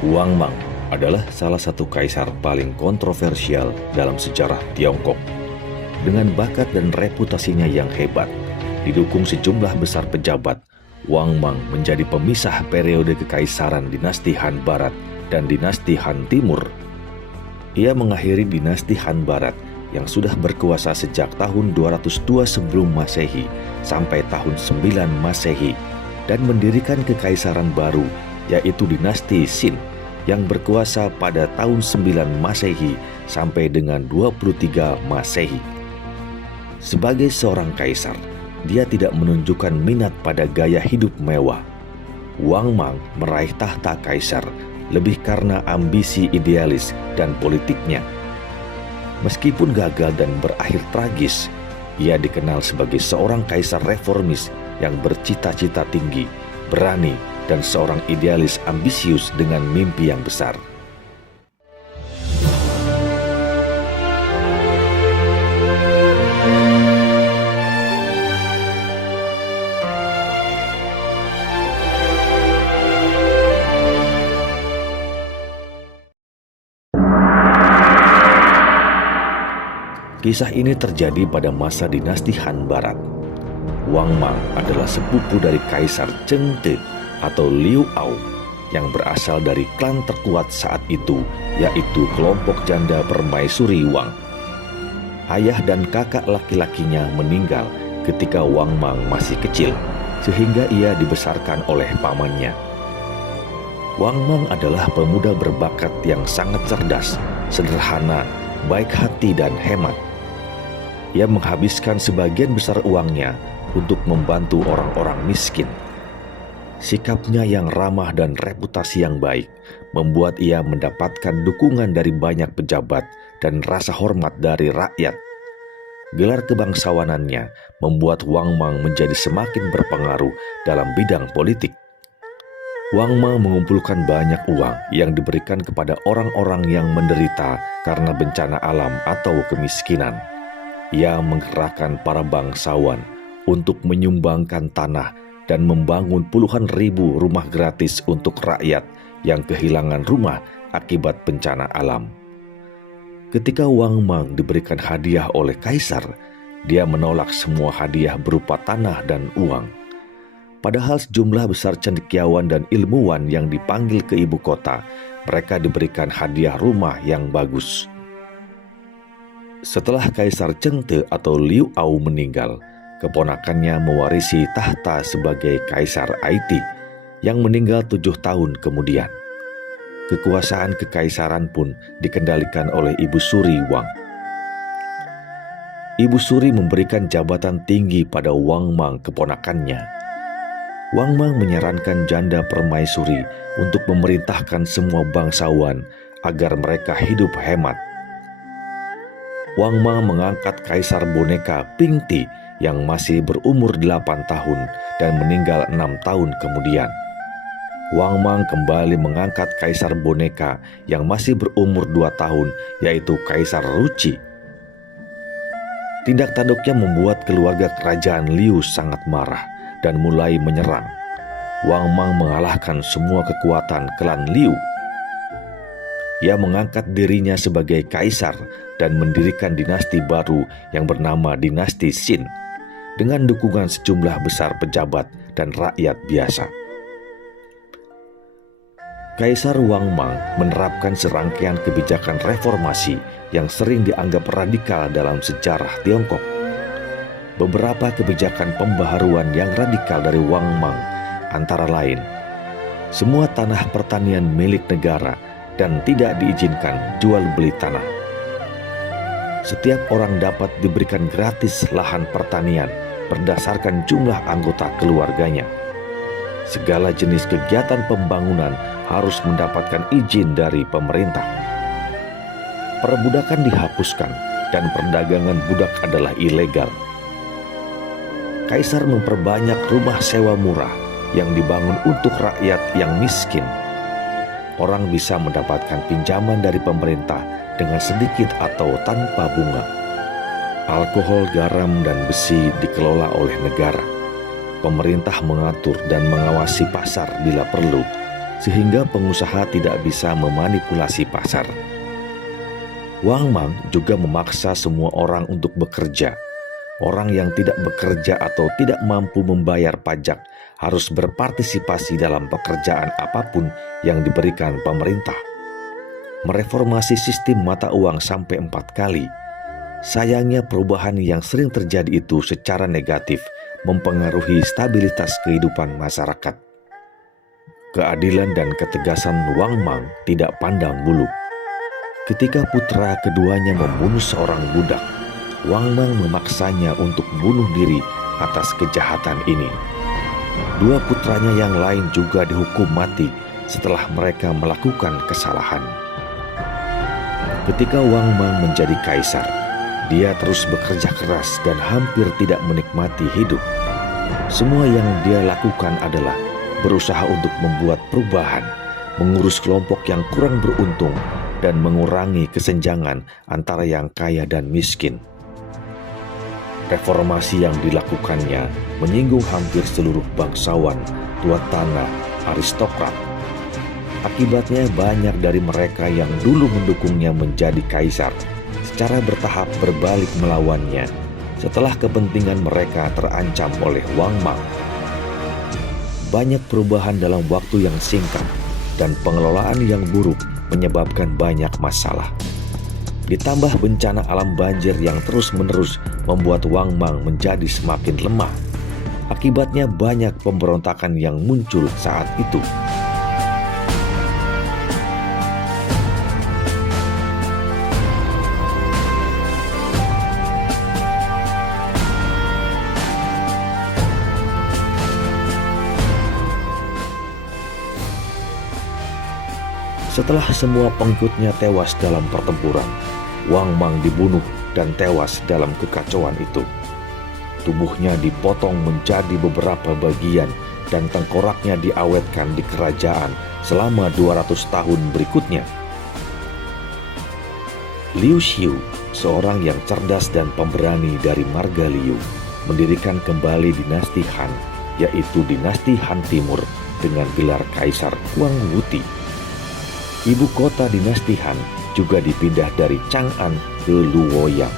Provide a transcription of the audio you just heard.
Wang Mang adalah salah satu kaisar paling kontroversial dalam sejarah Tiongkok. Dengan bakat dan reputasinya yang hebat, didukung sejumlah besar pejabat, Wang Mang menjadi pemisah periode kekaisaran dinasti Han Barat dan dinasti Han Timur. Ia mengakhiri dinasti Han Barat yang sudah berkuasa sejak tahun 202 sebelum Masehi sampai tahun 9 Masehi dan mendirikan kekaisaran baru yaitu dinasti Qin yang berkuasa pada tahun 9 Masehi sampai dengan 23 Masehi. Sebagai seorang kaisar, dia tidak menunjukkan minat pada gaya hidup mewah. Wang Mang meraih tahta kaisar lebih karena ambisi idealis dan politiknya. Meskipun gagal dan berakhir tragis, ia dikenal sebagai seorang kaisar reformis yang bercita-cita tinggi, berani, dan seorang idealis ambisius dengan mimpi yang besar. Kisah ini terjadi pada masa dinasti Han Barat. Wang Mang adalah sepupu dari Kaisar Cheng Te atau Liu Au yang berasal dari klan terkuat saat itu, yaitu kelompok janda permaisuri Wang. Ayah dan kakak laki-lakinya meninggal ketika Wang Mang masih kecil, sehingga ia dibesarkan oleh pamannya. Wang Mang adalah pemuda berbakat yang sangat cerdas, sederhana, baik hati dan hemat. Ia menghabiskan sebagian besar uangnya untuk membantu orang-orang miskin. Sikapnya yang ramah dan reputasi yang baik membuat ia mendapatkan dukungan dari banyak pejabat dan rasa hormat dari rakyat. Gelar kebangsawanannya membuat Wang Mang menjadi semakin berpengaruh dalam bidang politik. Wang Mang mengumpulkan banyak uang yang diberikan kepada orang-orang yang menderita karena bencana alam atau kemiskinan. Ia menggerakkan para bangsawan untuk menyumbangkan tanah dan membangun puluhan ribu rumah gratis untuk rakyat yang kehilangan rumah akibat bencana alam. Ketika Wang Mang diberikan hadiah oleh kaisar, dia menolak semua hadiah berupa tanah dan uang. Padahal sejumlah besar cendekiawan dan ilmuwan yang dipanggil ke ibu kota, mereka diberikan hadiah rumah yang bagus. Setelah Kaisar Cheng Te atau Liu Au meninggal, keponakannya mewarisi tahta sebagai Kaisar Aiti yang meninggal 7 tahun kemudian. Kekuasaan kekaisaran pun dikendalikan oleh Ibu Suri Wang. Ibu Suri memberikan jabatan tinggi pada Wang Mang keponakannya. Wang Mang menyarankan janda permaisuri untuk memerintahkan semua bangsawan agar mereka hidup hemat. Wang Mang mengangkat kaisar boneka Ping Ti yang masih berumur 8 tahun dan meninggal 6 tahun kemudian. Wang Mang kembali mengangkat kaisar boneka yang masih berumur 2 tahun, yaitu Kaisar Ruci. Tindak tanduknya membuat keluarga kerajaan Liu sangat marah dan mulai menyerang. Wang Mang mengalahkan semua kekuatan klan Liu. Ia mengangkat dirinya sebagai kaisar dan mendirikan dinasti baru yang bernama dinasti Qin dengan dukungan sejumlah besar pejabat dan rakyat biasa. Kaisar Wang Mang menerapkan serangkaian kebijakan reformasi yang sering dianggap radikal dalam sejarah Tiongkok. Beberapa kebijakan pembaharuan yang radikal dari Wang Mang antara lain, semua tanah pertanian milik negara dan tidak diizinkan jual beli tanah. Setiap orang dapat diberikan gratis lahan pertanian berdasarkan jumlah anggota keluarganya. Segala jenis kegiatan pembangunan harus mendapatkan izin dari pemerintah. Perbudakan dihapuskan dan perdagangan budak adalah ilegal. Kaisar memperbanyak rumah sewa murah yang dibangun untuk rakyat yang miskin. Orang bisa mendapatkan pinjaman dari pemerintah dengan sedikit atau tanpa bunga. Alkohol, garam, dan besi dikelola oleh negara. Pemerintah mengatur dan mengawasi pasar bila perlu. sehingga pengusaha tidak bisa memanipulasi pasar. Wang Mang juga memaksa semua orang untuk bekerja. Orang yang tidak bekerja atau tidak mampu membayar pajak harus berpartisipasi dalam pekerjaan apapun yang diberikan pemerintah. Mereformasi sistem mata uang sampai 4 kali. Sayangnya perubahan yang sering terjadi itu secara negatif mempengaruhi stabilitas kehidupan masyarakat. Keadilan dan ketegasan Wang Mang tidak pandang bulu. Ketika putra keduanya membunuh seorang budak, Wang Mang memaksanya untuk bunuh diri atas kejahatan ini. 2 putranya yang lain juga dihukum mati setelah mereka melakukan kesalahan. Ketika Wang Mang menjadi kaisar, dia terus bekerja keras dan hampir tidak menikmati hidup. Semua yang dia lakukan adalah berusaha untuk membuat perubahan, mengurus kelompok yang kurang beruntung, dan mengurangi kesenjangan antara yang kaya dan miskin. Reformasi yang dilakukannya menyinggung hampir seluruh bangsawan, tua tanah, aristokrat. Akibatnya banyak dari mereka yang dulu mendukungnya menjadi kaisar secara bertahap berbalik melawannya setelah kepentingan mereka terancam oleh Wang Mang. Banyak perubahan dalam waktu yang singkat dan pengelolaan yang buruk menyebabkan banyak masalah. Ditambah bencana alam banjir yang terus-menerus membuat Wang Mang menjadi semakin lemah. Akibatnya banyak pemberontakan yang muncul saat itu. Setelah semua pengikutnya tewas dalam pertempuran, Wang Mang dibunuh dan tewas dalam kekacauan itu. Tubuhnya dipotong menjadi beberapa bagian dan tengkoraknya diawetkan di kerajaan selama 200 tahun berikutnya. Liu Xiu, seorang yang cerdas dan pemberani dari marga Liu, mendirikan kembali dinasti Han, yaitu dinasti Han Timur dengan gelar Kaisar Huang Wuti. Ibu kota dinasti Han juga dipindah dari Chang'an ke Luoyang.